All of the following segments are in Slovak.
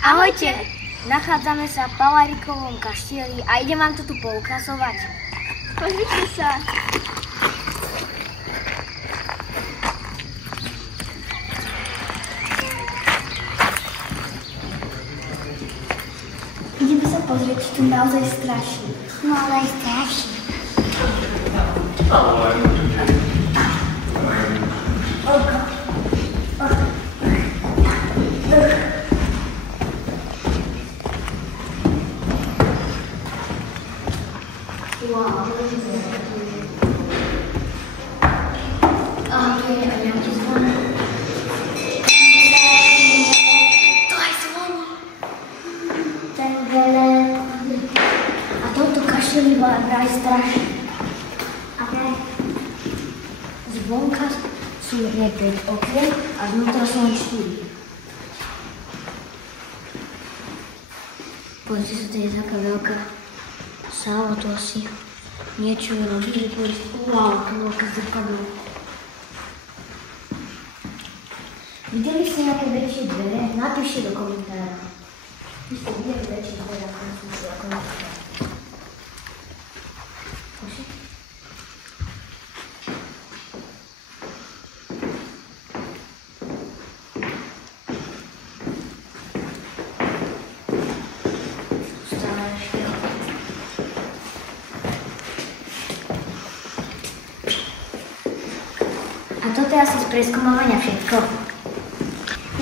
Ahojte! Nachádzame sa v Pavarikovom kaštieli a idem vám to tu poukazovať. Pozrite sa. Ideme sa pozrieť, či tu naozaj straší. No ale aj straší. Wow. A tu je aj nejaký zvon. To aj zvoní. Ten velet. A touto kaštieli vraj straší. A vraj zvonka sú je 5 okien a znútra sú len 4. Pozrite sa, to je taká veľká sála, to asi niečo je robí, wow, to veľké zrkadlo. Videli ste nejaké väčšie dvere? Napíšte do komentára. Vy ste videli väčšie dvere, ako sú ako napíšte. A toto je asi z preskúmovania všetko.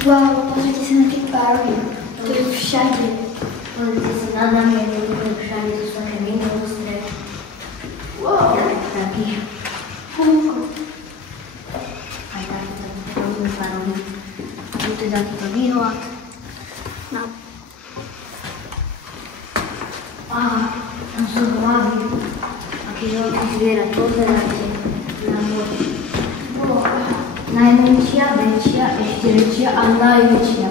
Wow, pozrite sa na tie barvy. To je všade. Pozrite sa nad nami, všade sú také minulostre. Wow. Taký. Aj taký rôzny farby. Tu je takýto výhľad. No. Á, tam sú hlavy. Aký veľký zviera, pozerajte na môj. Najmenšia, väčšia, ešte väčšia a najväčšia.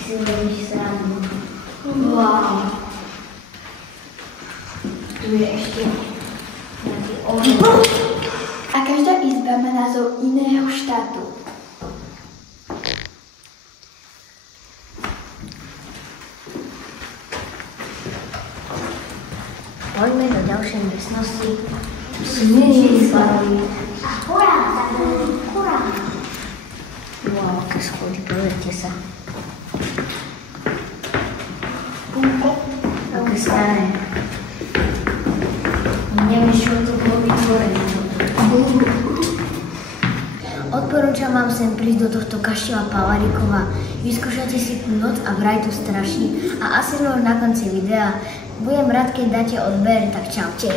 Si robíš srandu. Wow. Tu je ešte nejaký oheň. A každá izba má názov iného štátu. Poďme do ďalšej miestnosti. Smiený slavy. Hurá! Hurá! Wow, aké schody, pozrite sa. Také staré. Neviem, čo to bolo vytvorené. Odporúčam vám sem prísť do tohto kaštieľa Pavarikova. Vyskúšajte si tú noc a vraj tu straší. A asi už na konci videa. Budem rád, keď dáte odber, tak čaute.